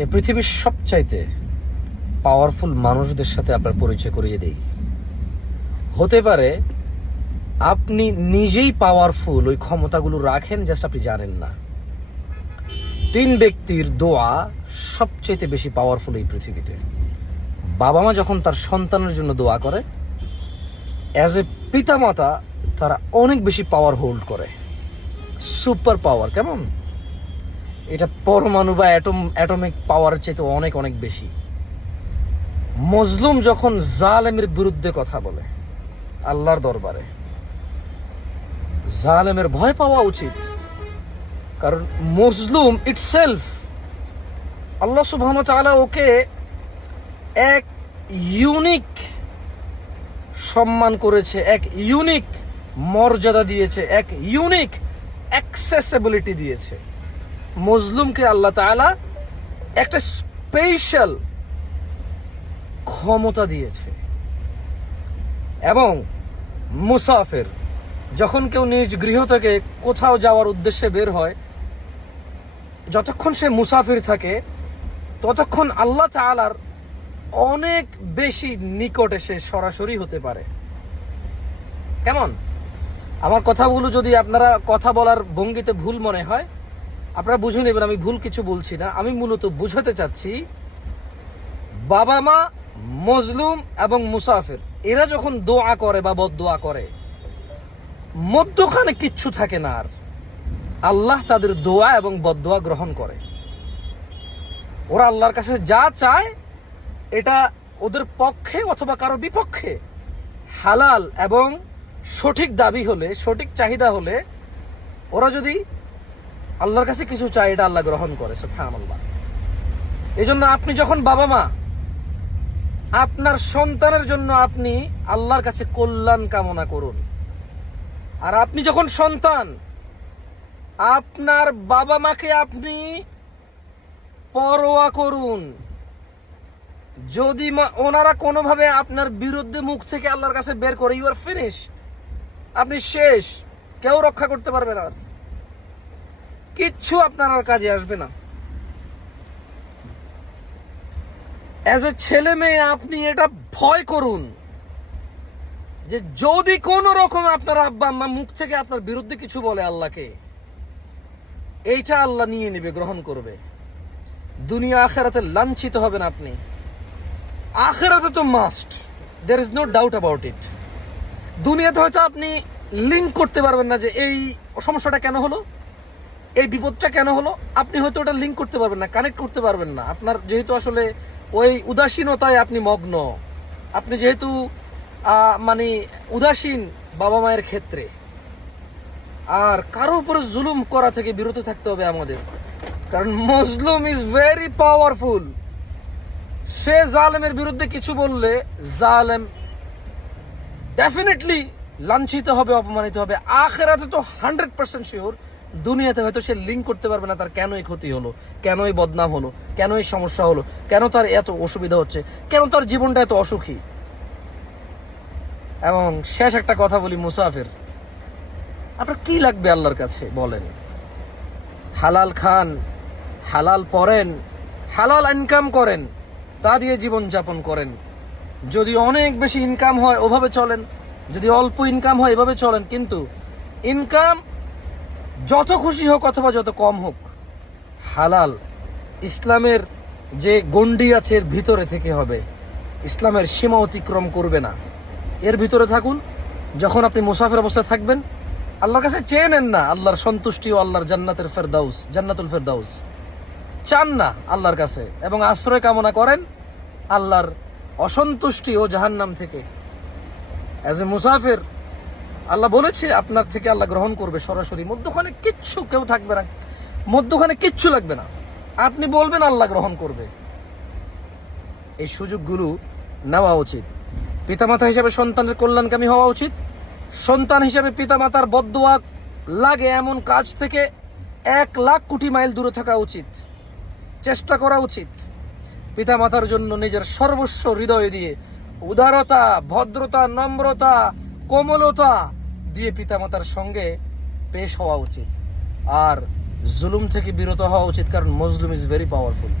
এই পৃথিবীর সবচাইতে পাওয়ারফুল মানুষদের সাথে আপনার পরিচয় করিয়ে দেই। হতে পারে আপনি নিজেই পাওয়ারফুল, ওই ক্ষমতাগুলো রাখেন, জাস্ট আপনি জানেন না। 3 ব্যক্তির দোয়া সবচাইতে বেশি পাওয়ারফুল এই পৃথিবীতে। বাবা মা যখন তার সন্তানের জন্য দোয়া করে, অ্যাজ এ পিতা মাতা তারা অনেক বেশি পাওয়ার হোল্ড করে, সুপার পাওয়ার। কেমন? এটা পরমাণু বা অ্যাটমিক পাওয়ারের চাইতে অনেক অনেক বেশি। মজলুম যখন জালেমের বিরুদ্ধে কথা বলে আল্লাহর দরবারে, জালেমের ভয় পাওয়া উচিত, কারণ মজলুম ইটসেলফ, আল্লাহ সুবহানাহু ওয়া তাআলা ওকে এক ইউনিক সম্মান করেছে, এক ইউনিক মর্যাদা দিয়েছে, এক ইউনিক অ্যাক্সেসিবিলিটি দিয়েছে। মজলুমকে আল্লাহ তাআলা একটা স্পেশাল ক্ষমতা দিয়েছে। এবং মুসাফির, যখন কেউ নিজ গৃহ থেকে কোথাও যাওয়ার উদ্দেশ্যে বের হয়, যতক্ষণ সে মুসাফির থাকে ততক্ষণ আল্লাহ তাআলার অনেক বেশি নিকটে সে সরাসরি হতে পারে। কেমন? আমার কথাগুলো যদি আপনারা কথা বলার ভঙ্গিতে ভুল মনে হয়, আপনারা বুঝে নেবেন আমি ভুল কিছু বলছি না। আমি মূলত বুঝাতে চাচ্ছি, বাবা মা, মজলুম এবং মুসাফির এরা যখন দোয়া করে বা বদদোয়া করে, মধ্যখানে কিচ্ছু থাকে না, আর আল্লাহ তাদের দোয়া এবং বদদোয়া গ্রহণ করে। ওরা আল্লাহর কাছে যা চায় এটা ওদের পক্ষে অথবা কারো বিপক্ষে হালাল এবং সঠিক দাবি হলে, সঠিক চাহিদা হলে, ওরা যদি আল্লাহর কাছে কিছু চায় এটা আল্লাহ গ্রহণ করে। সুবহানাল্লাহ। এই জন্য আপনি যখন বাবা মা, আপনার সন্তানের জন্য আপনি আল্লাহর কাছে কল্যাণ কামনা করুন। আর আপনি যখন সন্তান, আপনার বাবা মাকে আপনি পরোয়া করুন। যদি ওনারা কোনোভাবে আপনার বিরুদ্ধে মুখ থেকে আল্লাহর কাছে বের করে, ইউ আর ফিনিশ, আপনি শেষ, কেউ রক্ষা করতে পারবে না, কিচ্ছু আপনার আর কাজে আসবে না। অ্যাজ এ ছেলে মেয়ে আপনি এটা ভয় করুন যে যদি কোন রকম আপনার আব্বা আম্মা মুখ থেকে আপনার বিরুদ্ধে কিছু বলে আল্লাহকে, এইটা আল্লাহ নিয়ে নেবে, গ্রহণ করবে। দুনিয়া আখিরাতে লাঞ্ছিত হবেন আপনি। আখিরাতে তো must, there is no doubt about it. দুনিয়াতে হয়তো আপনি লিঙ্ক করতে পারবেন না যে এই সমস্যাটা কেন হলো, এই বিপদটা কেন হলো, আপনি হয়তো ওটা লিঙ্ক করতে পারবেন না, কানেক্ট করতে পারবেন না। আপনার যেহেতু আসলে ওই উদাসীনতায় আপনি মগ্ন, আপনি যেহেতু মানে উদাসীন বাবা মায়ের ক্ষেত্রে। আর কারো উপরে জুলুম করা থেকে বিরত থাকতে হবে আমাদের, কারণ মজলুম ইজ ভেরি পাওয়ারফুল। সে জালেমের বিরুদ্ধে কিছু বললে জালেম ডেফিনেটলি লাঞ্ছিত হবে, অপমানিত হবে। আখিরাতে তো 100% শিওর। দুনিয়াতে হয়তো সে লিঙ্ক করতে পারবে না তার কেন এই ক্ষতি হলো, কেন এই বদনাম হলো, কেন এই সমস্যা হলো, কেন তার এত অসুবিধা হচ্ছে, কেন তার জীবনটা এত অসুখী। এবং শেষ একটা কথা বলি, মুসাফির, আপনার কি লাগবে আল্লাহর কাছে বলেন? হালাল খান, হালাল পরেন, হালাল ইনকাম করেন, তা দিয়ে জীবন যাপন করেন। যদি অনেক বেশি ইনকাম হয় ওভাবে চলেন, যদি অল্প ইনকাম হয় এভাবে চলেন। কিন্তু ইনকাম যত খুশি হোক অথবা যত কম হোক, হালাল ইসলামের যে গণ্ডি আছে এর ভিতরে থেকে হবে, ইসলামের সীমা অতিক্রম করবে না, এর ভিতরে থাকুন। যখন আপনি মুসাফির অবস্থায় থাকবেন, আল্লাহর কাছে চেয়ে নেন না আল্লাহর সন্তুষ্টি ও আল্লাহর জান্নাতুল ফেরদাউস চান না আল্লাহর কাছে, এবং আশ্রয় কামনা করেন আল্লাহর অসন্তুষ্টি ও জাহান্নাম থেকে। অ্যাজ এ মুসাফির আল্লাহ বলেছে আপনার থেকে আল্লাহ গ্রহণ করবে সরাসরি, মধ্যখানে কিচ্ছু কেউ থাকবে না, মধ্যখানে কিচ্ছু লাগবে না, আপনি বলবেন আল্লাহ গ্রহণ করবে। এই সুযোগগুলো নেওয়া উচিত। পিতামাতা হিসেবে সন্তানের কল্যাণকামী হওয়া উচিত। সন্তান হিসেবে পিতামাতার বদদোয়া লাগে এমন কাজ থেকে 1,00,000 কোটি মাইল দূরে থাকা উচিত, চেষ্টা করা উচিত। পিতামাতার জন্য নিজের সর্বস্ব হৃদয় দিয়ে, উদারতা, ভদ্রতা, নম্রতা, কোমলতা দিয়ে পিতামাতার সঙ্গে পেশ হওয়া উচিত। আর জুলুম থেকে বিরত হওয়া উচিত, কারণ মজলুম ইজ ভেরি পাওয়ারফুল।